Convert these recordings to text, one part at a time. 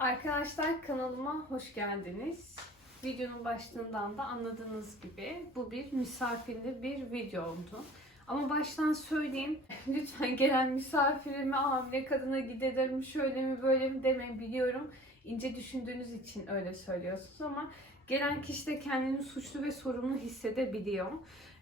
Arkadaşlar kanalıma hoş geldiniz. Videonun başlığından da anladığınız gibi bu bir misafirli bir video oldu. Ama baştan söyleyeyim lütfen gelen misafirime hamile kadına gidelim şöyle mi böyle mi demeyin biliyorum. ince düşündüğünüz için öyle söylüyorsunuz ama gelen kişi de kendini suçlu ve sorumlu hissedebiliyor.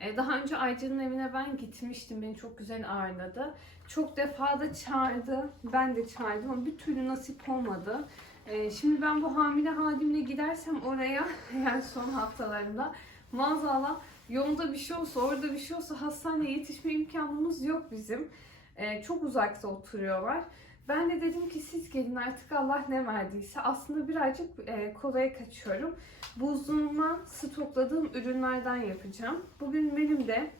Ee, Daha önce Aycan'ın evine ben gitmiştim. Beni çok güzel ağırladı. Çok defa da çağırdı. Ben de çağırdım ama bir türlü nasip olmadı. Ee, Şimdi ben bu hamile halimle gidersem oraya yani son haftalarında maazallah yolda bir şey olsa orada bir şey olsa hastaneye yetişme imkanımız yok bizim. Ee, Çok uzakta oturuyorlar. Ben de dedim ki siz gelin artık Allah ne verdiyse. Aslında birazcık e, kolaya kaçıyorum. Buzluğuma stokladığım ürünlerden yapacağım. Bugün menümde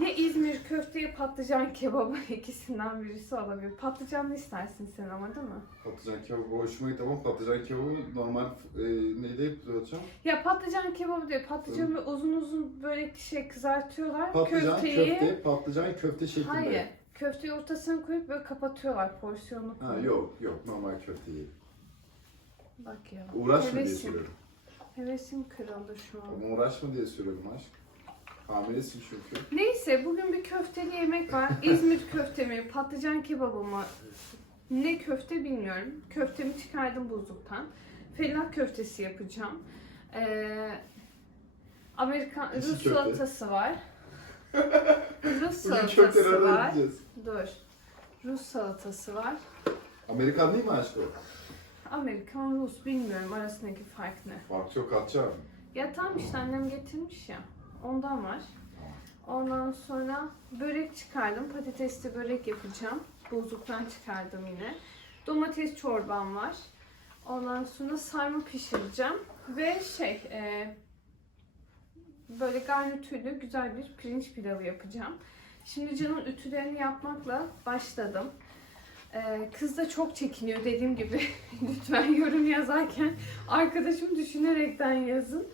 ya İzmir köfte ya patlıcan kebabı ikisinden birisi olabilir. Patlıcanlı istersin sen ama değil mi? Patlıcan kebabı hoşuma gitti ama patlıcan kebabı normal e, neyde yapacağım? Ya patlıcan kebabı diyor. Patlıcanı uzun uzun böyle şey kızartıyorlar. Patlıcan Köfteyi... köfte, patlıcan köfte şeklinde. Hayır. Köfteyi ortasına koyup böyle kapatıyorlar porsiyonu Ha, koyup. yok yok normal köfte değil. Bak ya. Uğraşma diye Hevesim. söylüyorum. Hevesim kırıldı şu an. Ama uğraşma diye söylüyorum aşk. Hamilesin çünkü. Neyse bugün bir köfteli yemek var. İzmir köfte mi, patlıcan kebabı mı? Ne köfte bilmiyorum. Köftemi çıkardım buzluktan. Fellah köftesi yapacağım. Ee, Amerikan Rus köfte? salatası var. Rus Bugün salatası var. gideceğiz. Dur. Rus salatası var. Amerikan değil mi aşk o? Amerikan Rus bilmiyorum arasındaki fark ne. Fark çok atacağım. Ya tam işte annem getirmiş ya. Ondan var. Ondan sonra börek çıkardım. Patatesli börek yapacağım. Buzluktan çıkardım yine. Domates çorbam var. Ondan sonra sarma pişireceğim. Ve şey e, böyle garnitürlü güzel bir pirinç pilavı yapacağım. Şimdi canın ütülerini yapmakla başladım. E, kız da çok çekiniyor dediğim gibi. Lütfen yorum yazarken arkadaşım düşünerekten yazın.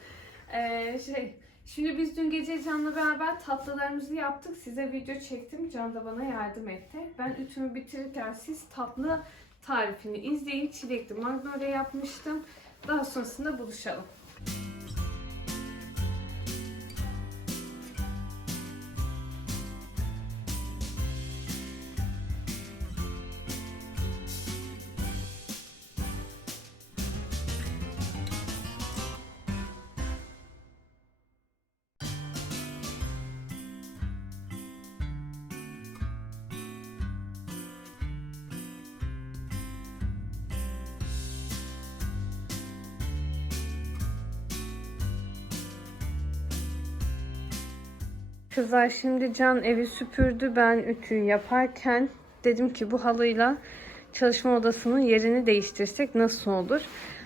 E, şey Şimdi biz dün gece Can'la beraber tatlılarımızı yaptık. Size video çektim. Can da bana yardım etti. Ben ütümü bitirirken siz tatlı tarifini izleyin. Çilekli magnolia yapmıştım. Daha sonrasında buluşalım. Kızlar şimdi Can evi süpürdü. Ben ütüyü yaparken dedim ki bu halıyla çalışma odasının yerini değiştirsek nasıl olur?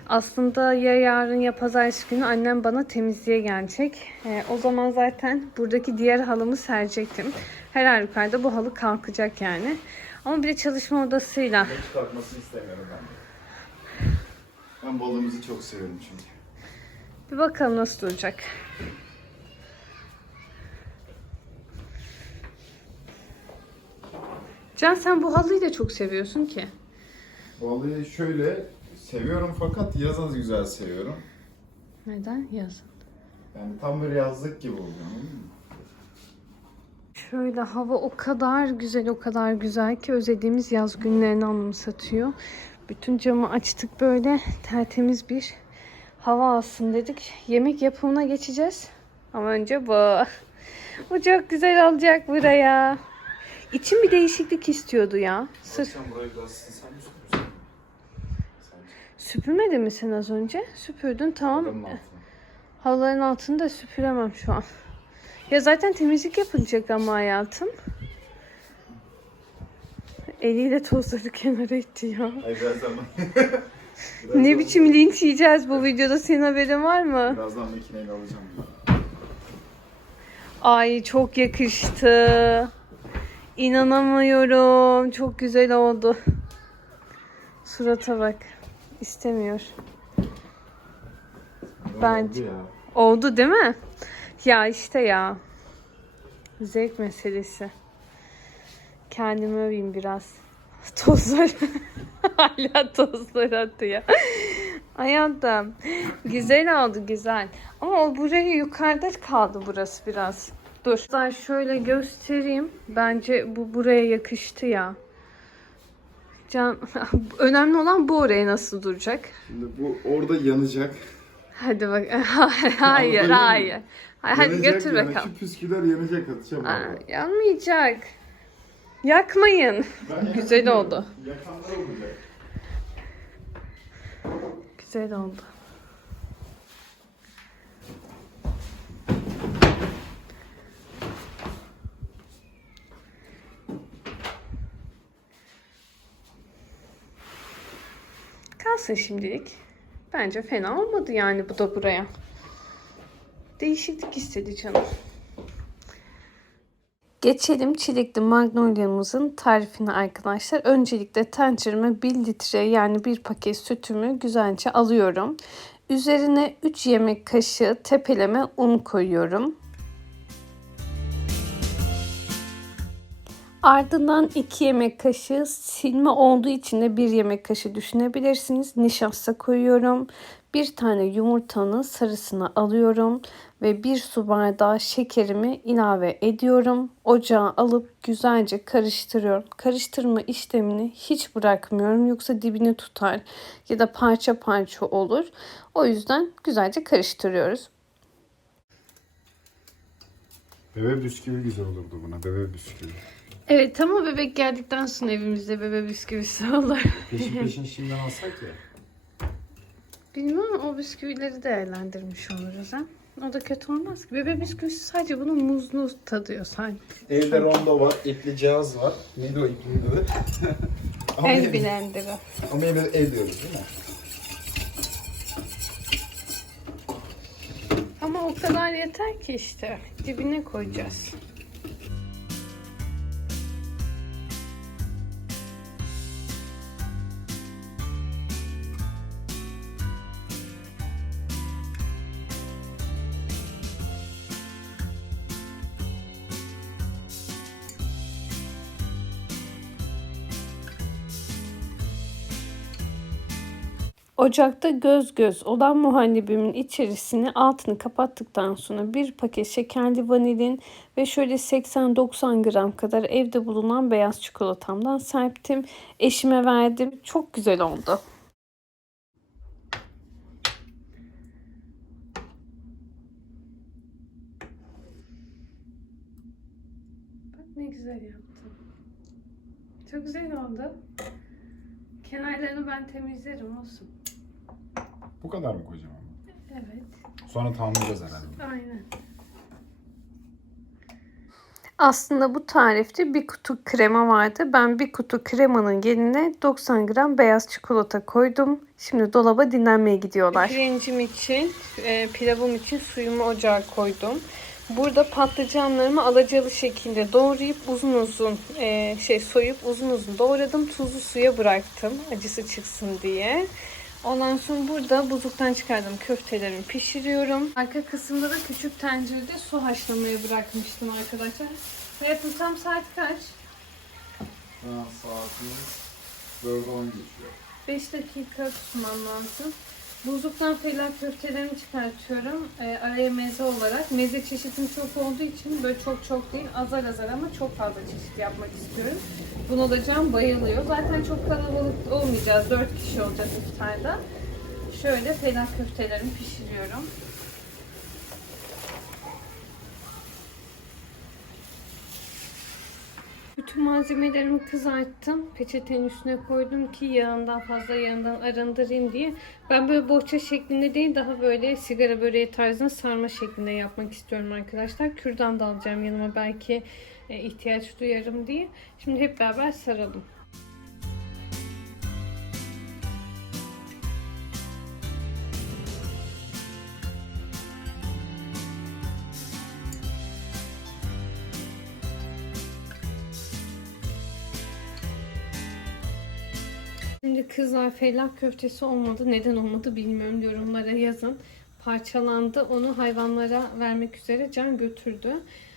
Aslında ya yarın ya pazartesi günü annem bana temizliğe gelecek. Ee, o zaman zaten buradaki diğer halımı serecektim. Her halükarda bu halı kalkacak yani. Ama bir de çalışma odasıyla. Ben çıkartmasını istemiyorum ben de. Ben balığımızı çok seviyorum çünkü. Bir bakalım nasıl duracak. Can sen bu halıyı da çok seviyorsun ki. Balığı şöyle seviyorum fakat yazın güzel seviyorum. Neden? Yazın. Yani tam böyle yazlık gibi oluyor anladın mı? Şöyle hava o kadar güzel o kadar güzel ki özlediğimiz yaz günlerini anımsatıyor. Bütün camı açtık böyle tertemiz bir hava alsın dedik. Yemek yapımına geçeceğiz. Ama önce bu. Bu çok güzel olacak buraya. İçim bir değişiklik istiyordu ya. Sırf Sen burayı biraz sen mi süpürsün? Sence? süpürmedin mi sen az önce? Süpürdün tamam. Halıların altını da süpüremem şu an. Ya zaten temizlik yapılacak ama hayatım. Eliyle tozları kenara itti ya. Hayır birazdan Ne biçim linç yiyeceğiz bu videoda senin haberin var mı? Birazdan makineyle alacağım. Ay çok yakıştı. İnanamıyorum. Çok güzel oldu. Surata bak. İstemiyor. Ben- Oldu. Oldu değil mi? Ya işte ya. Zevk meselesi. Kendimi öveyim biraz. Tozlar. Hala tozlar atıyor. Hayatım. Güzel oldu güzel. Ama o buraya yukarıda kaldı burası biraz. Dur. Ben şöyle göstereyim. Bence bu buraya yakıştı ya. Can, önemli olan bu oraya nasıl duracak? Şimdi bu orada yanacak. Hadi bak. hayır, hayır. Hayır, hadi Yanacak götür yani. bakalım. Şu püsküler yanacak atacağım. Aa, yanmayacak. Yakmayın. Ben Güzel oldu. Yakanlar olacak. Güzel oldu. Kalsın şimdilik. Bence fena olmadı yani bu da buraya. Değişiklik istedi canım. Geçelim çilekli magnolia'mızın tarifine arkadaşlar. Öncelikle tencereme 1 litre yani 1 paket sütümü güzelce alıyorum. Üzerine 3 yemek kaşığı tepeleme un koyuyorum. Ardından 2 yemek kaşığı silme olduğu için de 1 yemek kaşığı düşünebilirsiniz. Nişasta koyuyorum. Bir tane yumurtanın sarısını alıyorum ve bir su bardağı şekerimi ilave ediyorum. Ocağa alıp güzelce karıştırıyorum. Karıştırma işlemini hiç bırakmıyorum yoksa dibini tutar ya da parça parça olur. O yüzden güzelce karıştırıyoruz. Bebe bisküvi güzel olurdu buna. Bebe bisküvi. Evet ama bebek geldikten sonra evimizde bebe bisküvisi olur. Peşin peşin şimdiden alsak ya. Bilmem o bisküvileri değerlendirmiş oluruz ha. O da kötü olmaz ki. Bebe bisküvisi sadece bunun muzlu tadıyor sanki. Evde rondo var, ipli cihaz var. Neydi o adı? Ama El ev- blenderı. Ama evde el diyoruz değil mi? Ama o kadar yeter ki işte. Dibine koyacağız. Ocakta göz göz olan muhallebimin içerisine altını kapattıktan sonra bir paket şekerli vanilin ve şöyle 80-90 gram kadar evde bulunan beyaz çikolatamdan serptim. Eşime verdim. Çok güzel oldu. Ne güzel yaptım. Çok güzel oldu. Kenarlarını ben temizlerim olsun. Kadar mı kocaman? Evet. Sonra tamamlayacağız herhalde. Aynen. Aslında bu tarifte bir kutu krema vardı. Ben bir kutu kremanın yerine 90 gram beyaz çikolata koydum. Şimdi dolaba dinlenmeye gidiyorlar. Pirincim için, e, pilavım için suyumu ocağa koydum. Burada patlıcanlarımı alacalı şekilde doğrayıp uzun uzun e, şey soyup uzun uzun doğradım. Tuzlu suya bıraktım acısı çıksın diye. Ondan sonra burada buzluktan çıkardım köftelerimi pişiriyorum. Arka kısımda da küçük tencerede su haşlamaya bırakmıştım arkadaşlar. Hayatım tam saat kaç? Şu an saatimiz 4'e 10 geçiyor. 5 dakika tutmam lazım. Buzluktan felak köftelerimi çıkartıyorum. Ee, araya meze olarak. Meze çeşitim çok olduğu için böyle çok çok değil azar azar ama çok fazla çeşit yapmak istiyorum. Buna da Can bayılıyor. Zaten çok kalabalık olmayacağız. 4 kişi olacak iftarda. Şöyle felak köftelerimi pişiriyorum. Bütün malzemelerimi kızarttım. Peçetenin üstüne koydum ki yağından fazla yağından arındırayım diye. Ben böyle bohça şeklinde değil daha böyle sigara böreği tarzında sarma şeklinde yapmak istiyorum arkadaşlar. Kürdan da alacağım yanıma belki e, ihtiyaç duyarım diye. Şimdi hep beraber saralım. Şimdi kızlar felak köftesi olmadı. Neden olmadı bilmiyorum. Yorumlara yazın. Parçalandı. Onu hayvanlara vermek üzere Can götürdü.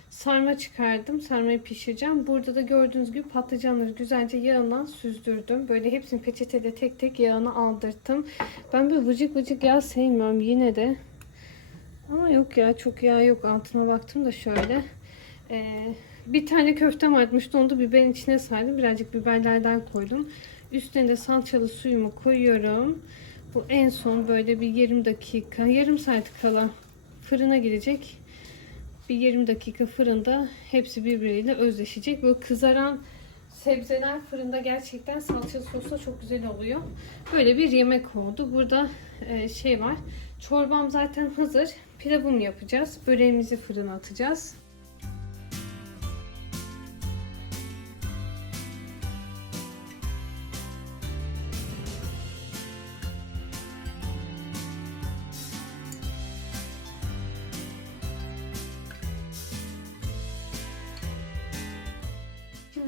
sarma çıkardım. Sarmayı pişireceğim. Burada da gördüğünüz gibi patlıcanları güzelce yağından süzdürdüm. Böyle hepsini peçetede tek tek yağını aldırttım. Ben böyle vıcık vıcık yağ sevmiyorum yine de. Ama yok ya çok yağ yok. Altına baktım da şöyle. Ee, bir tane köftem artmıştı. Onu da biberin içine sardım. Birazcık biberlerden koydum. Üstüne de salçalı suyumu koyuyorum. Bu en son böyle bir 20 dakika, yarım saat kala fırına girecek. Bir 20 dakika fırında hepsi birbiriyle özleşecek. Böyle kızaran sebzeler fırında gerçekten salçalı sosla çok güzel oluyor. Böyle bir yemek oldu. Burada e, şey var. Çorbam zaten hazır. Pilavım yapacağız. Böreğimizi fırına atacağız.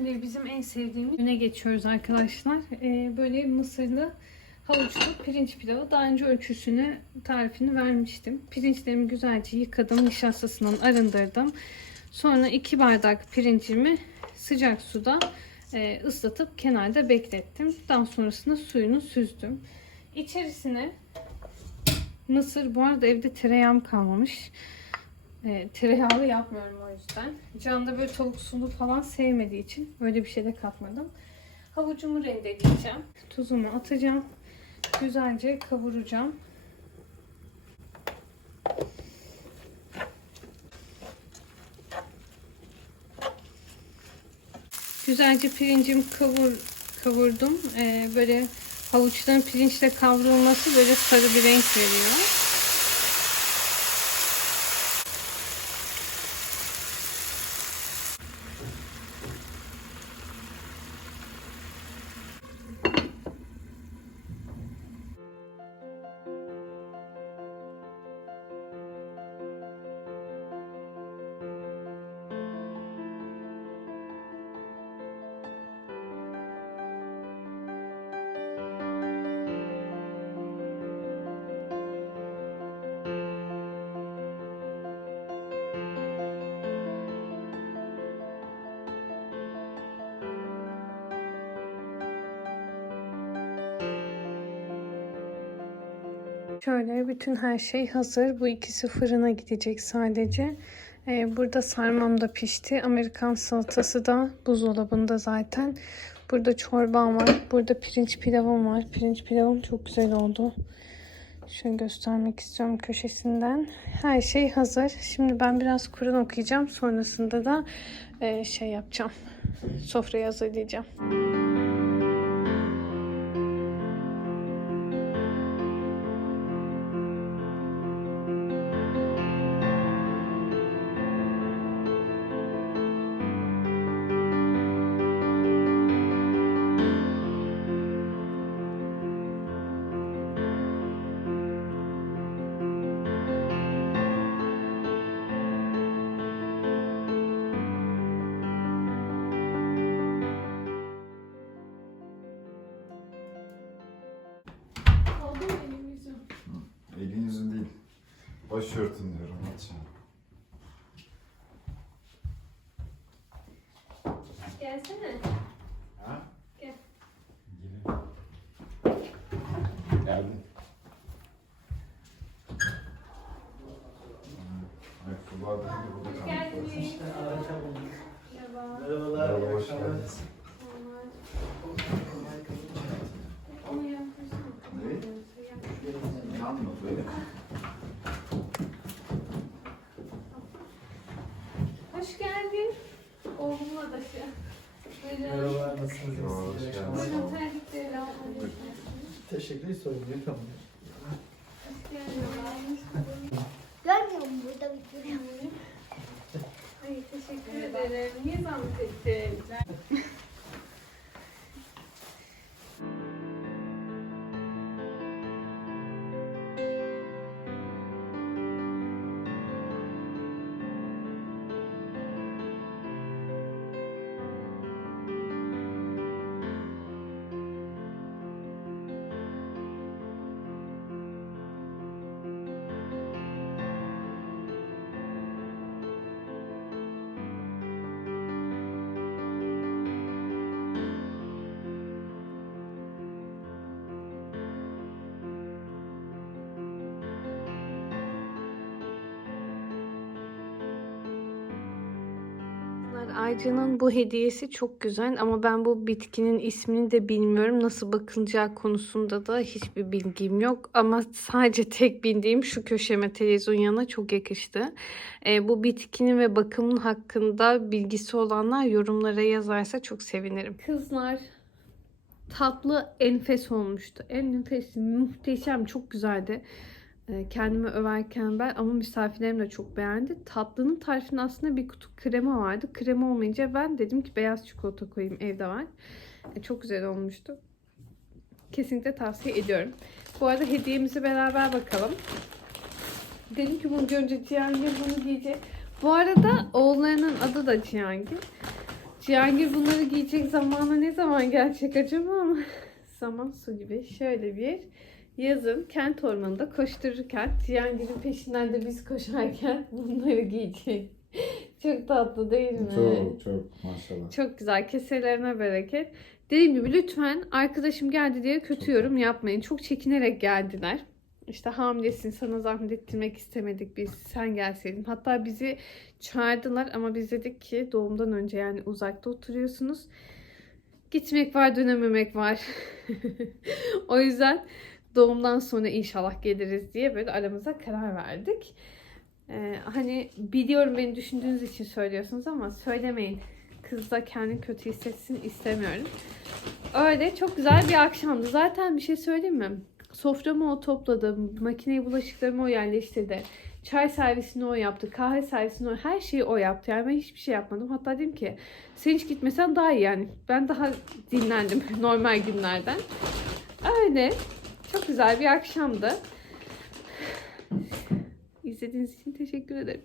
Şimdi bizim en sevdiğimiz güne geçiyoruz arkadaşlar. Ee, böyle mısırlı havuçlu pirinç pilavı. Daha önce ölçüsünü, tarifini vermiştim. Pirinçlerimi güzelce yıkadım. Nişastasından arındırdım. Sonra 2 bardak pirincimi sıcak suda e, ıslatıp kenarda beklettim. Daha sonrasında suyunu süzdüm. İçerisine mısır, bu arada evde tereyağım kalmamış. E, tereyağlı yapmıyorum o yüzden. Can da böyle tavuk sulu falan sevmediği için böyle bir şey de katmadım. Havucumu rendeleyeceğim. Tuzumu atacağım. Güzelce kavuracağım. Güzelce pirincimi kavur, kavurdum. E, böyle havuçların pirinçle kavrulması böyle sarı bir renk veriyor. Şöyle bütün her şey hazır. Bu ikisi fırına gidecek sadece. Ee, burada sarmam da pişti. Amerikan salatası da buzdolabında zaten. Burada çorbam var. Burada pirinç pilavım var. Pirinç pilavım çok güzel oldu. Şöyle göstermek istiyorum köşesinden. Her şey hazır. Şimdi ben biraz Kur'an okuyacağım. Sonrasında da e, şey yapacağım. Sofrayı hazırlayacağım. Başörtün diyorum. Aç. Gelsene. Ha? Gel. Gelin. Geldin. Ayakkabılar da burada kalmış. Geldin. Merhaba. Merhabalar. Merhaba, hoş geldiniz. Onu yapmışsın. Ne? İnanma böyle. Hoş geldin. Oğlumun adaşı. Buyurun. Merhaba, nasılsınız? Merhaba, hoş İyi geldiniz. akşamlar. Buyurun terlikleri alalım. Teşekkür ederim. Sorun yok Ayca'nın bu hediyesi çok güzel ama ben bu bitkinin ismini de bilmiyorum. Nasıl bakılacağı konusunda da hiçbir bilgim yok. Ama sadece tek bildiğim şu köşeme televizyon yanına çok yakıştı. Ee, bu bitkinin ve bakımın hakkında bilgisi olanlar yorumlara yazarsa çok sevinirim. Kızlar tatlı enfes olmuştu. En nefes muhteşem çok güzeldi. Ee, Kendimi överken ben ama misafirlerim de çok beğendi. Tatlının tarifinde aslında bir kutu krema vardı. Krema olmayınca ben dedim ki beyaz çikolata koyayım evde var. E, Çok güzel olmuştu. Kesinlikle tavsiye ediyorum. Bu arada hediyemizi beraber bakalım. Dedim ki bunu görünce Cihangir bunu giyecek. Bu arada oğullarının adı da Cihangir. Cihangir bunları giyecek zamanı ne zaman gelecek acaba ama zaman su gibi. Şöyle bir yazın kent ormanında koştururken Cihangir'in peşinden de biz koşarken bunları giyecek. Çok tatlı değil mi? Çok çok maşallah. Çok güzel. Keselerine bereket. Dediğim gibi lütfen arkadaşım geldi diye kötü Çok yorum yapmayın. Çok çekinerek geldiler. İşte hamilesin sana zahmet ettirmek istemedik biz sen gelseydin. Hatta bizi çağırdılar ama biz dedik ki doğumdan önce yani uzakta oturuyorsunuz. Gitmek var dönememek var. o yüzden doğumdan sonra inşallah geliriz diye böyle aramıza karar verdik. Ee, hani biliyorum beni düşündüğünüz için söylüyorsunuz ama söylemeyin. Kız da kendini kötü hissetsin istemiyorum. Öyle çok güzel bir akşamdı. Zaten bir şey söyleyeyim mi? Soframı o topladı. Makineye bulaşıklarımı o yerleştirdi. Çay servisini o yaptı. Kahve servisini o. Her şeyi o yaptı. Yani ben hiçbir şey yapmadım. Hatta dedim ki sen hiç gitmesen daha iyi yani. Ben daha dinlendim normal günlerden. Öyle. Çok güzel bir akşamdı. İzlediğiniz için teşekkür ederim.